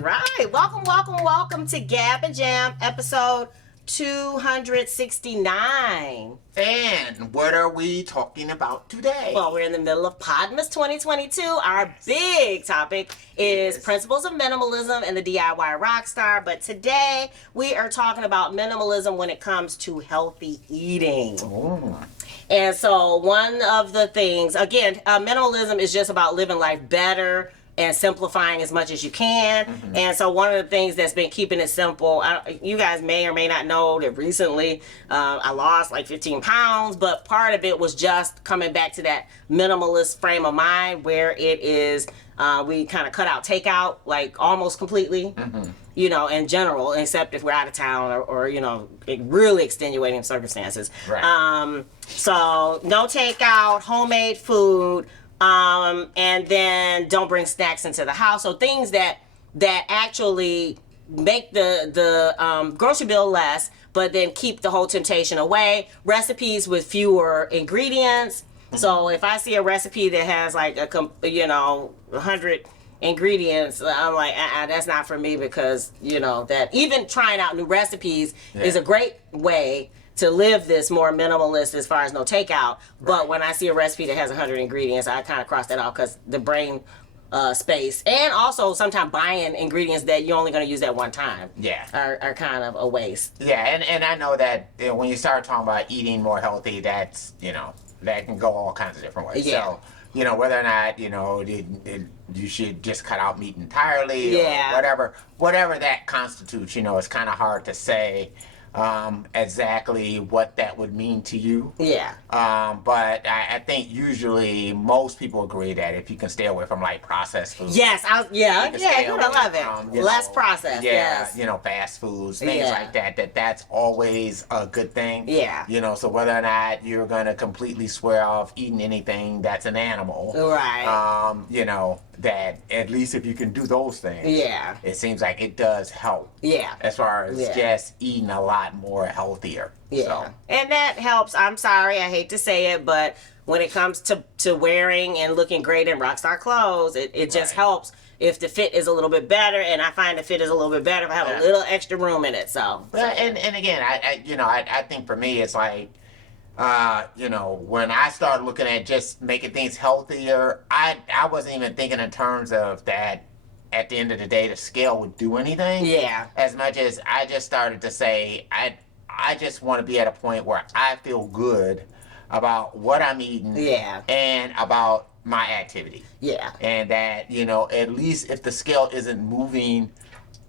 right. Welcome to Gab and Jam, episode 269. And what are we talking about today? Well, we're in the middle of Podmas 2022. Our big topic is principles of minimalism and the DIY rockstar. But today we are talking about minimalism when it comes to healthy eating. Oh. And so one of the things, again, minimalism is just about living life better and simplifying as much as you can. Mm-hmm. And so one of the things that's been keeping it simple, you guys may or may not know that recently I lost like 15 pounds, but part of it was just coming back to that minimalist frame of mind where it is, we kind of cut out takeout like almost completely, you know, in general, except if we're out of town or you know, really extenuating circumstances. Right. So no takeout, homemade food, and then don't bring snacks into the house. So things that actually make the grocery bill less, but then keep the whole temptation away. Recipes with fewer ingredients. Mm-hmm. So if I see a recipe that has like 100 ingredients, I'm like, that's not for me, because you know that even trying out new recipes is a great way to live this more minimalist as far as no takeout. But when I see a recipe that has 100 ingredients, I kind of cross that off because the brain space, and also sometimes buying ingredients that you're only going to use that one time are kind of a waste. Yeah, and I know that when you start talking about eating more healthy, that's, you know, that can go all kinds of different ways. Yeah. So, you know, whether or not, you know, you should just cut out meat entirely or whatever that constitutes, you know, it's kind of hard to say exactly what that would mean to you. Yeah. But I think usually most people agree that if you can stay away from like processed food. Yes. I love it. Less processed. Yeah. Yes. You know, fast foods, things like that. That's always a good thing. Yeah. You know, so whether or not you're gonna completely swear off eating anything that's an animal. Right. You know, that at least if you can do those things. Yeah. It seems like it does help. Yeah. As far as just eating a lot more healthier. Yeah. So. And that helps. I'm sorry, I hate to say it, but when it comes to wearing and looking great in rockstar clothes, it just helps if the fit is a little bit better, and I find the fit is a little bit better if I have a little extra room in it. So. And again, I think for me it's like, you know, when I started looking at just making things healthier, I wasn't even thinking in terms of that. At the end of the day, the scale would do anything. Yeah. As much as I just started to say, I just want to be at a point where I feel good about what I'm eating. Yeah. And about my activity. Yeah. And that, you know, at least if the scale isn't moving,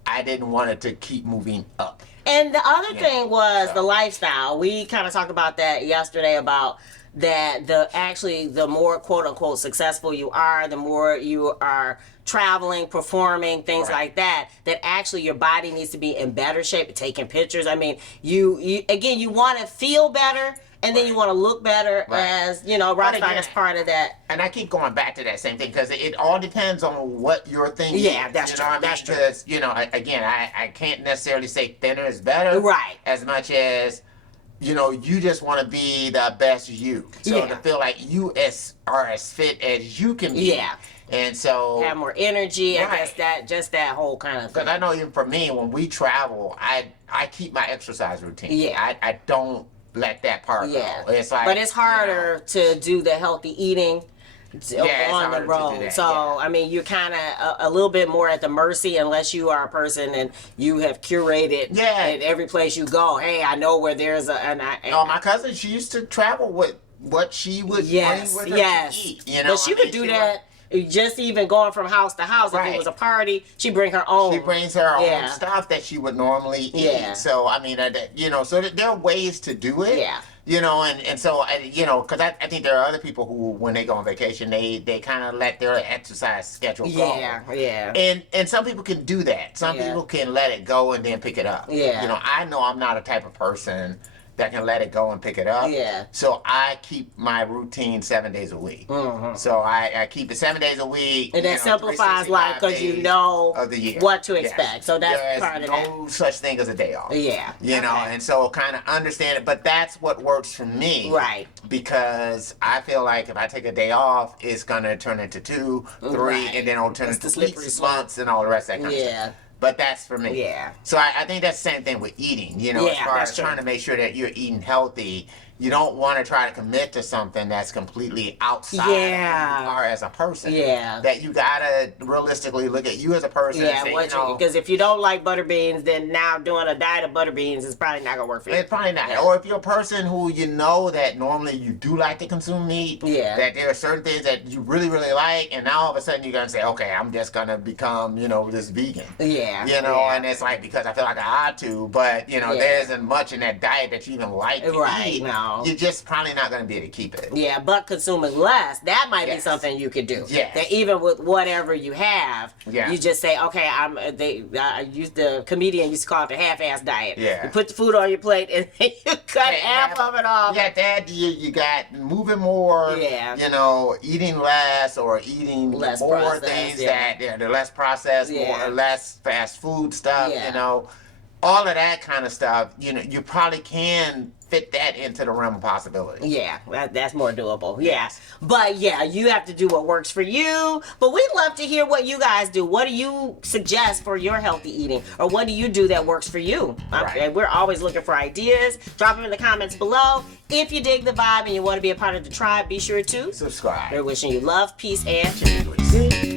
I didn't want it to keep moving up. And the other thing was the lifestyle. We kind of talked about that yesterday, about that the more quote unquote successful you are, the more you are traveling, performing, things like that actually your body needs to be in better shape, taking pictures. I mean, you want to feel better, and then you want to look better as, you know, rockstar is part of that. And I keep going back to that same thing because it all depends on what your thing is. Yeah, that's true. That's true. Because, you know, again, I can't necessarily say thinner is better. Right. As much as, you know, you just want to be the best you. So to feel like you are as fit as you can be. Yeah. And so have more energy. I guess that whole kind of thing. Because I know even for me, when we travel, I keep my exercise routine. Yeah. I don't let that part go. It's like, but it's harder to do the healthy eating on the road. So I mean, you're kind of a little bit more at the mercy, unless you are a person and you have curated at every place you go. Hey, I know where there's my cousin, she used to travel with what she would bring with her to eat. You know, but she would do that. Just even going from house to house, if it was a party, she bring her own. She brings her own stuff that she would normally eat. So I mean, you know, so there are ways to do it. Yeah. You know, and so you know, because I think there are other people who, when they go on vacation, they kind of let their exercise schedule go. Yeah. And some people can do that. Some people can let it go and then pick it up. Yeah. You know, I know I'm not a type of person that can let it go and pick it up. Yeah. So I keep my routine 7 days a week. So I keep it 7 days a week. And that simplifies life because you know of the year. what to expect. So that's There's part of no such thing as a day off. Yeah. You know, and so kind of understand it. But that's what works for me. Right. Because I feel like if I take a day off, it's going to turn into 2, 3, and then it'll turn into weeks, months, and all the rest of that kind of stuff. But that's for me. Yeah. So I think that's the same thing with eating. You know, as far as trying to make sure that you're eating healthy, you don't want to try to commit to something that's completely outside of who you are as a person. Yeah. That you gotta realistically look at you as a person. Yeah, and say, because if you don't like butter beans, then now doing a diet of butter beans is probably not gonna work for you. It's probably not. Yeah. Or if you're a person who you know that normally you do like to consume meat, that there are certain things that you really, really like, and now all of a sudden you're gonna say, okay, I'm just gonna become, this vegan. Yeah. You know, and it's like because I feel like I ought to, but there isn't much in that diet that you even like to eat. No. You're just probably not going to be able to keep it. Yeah, but consuming less, that might be something you could do. Yes. That even with whatever you have, you just say, okay, the comedian used to call it the half-ass diet. Yeah. You put the food on your plate and then you cut half of it off. Yeah, that you got moving more, eating less or eating less more things that they're less processed, more less fast food stuff, all of that kind of stuff, you probably can fit that into the realm of possibility. Yeah, that's more doable. Yeah. But you have to do what works for you. But we'd love to hear what you guys do. What do you suggest for your healthy eating? Or what do you do that works for you? Right. We're always looking for ideas. Drop them in the comments below. If you dig the vibe and you want to be a part of the tribe, be sure to subscribe. We're wishing you love, peace, and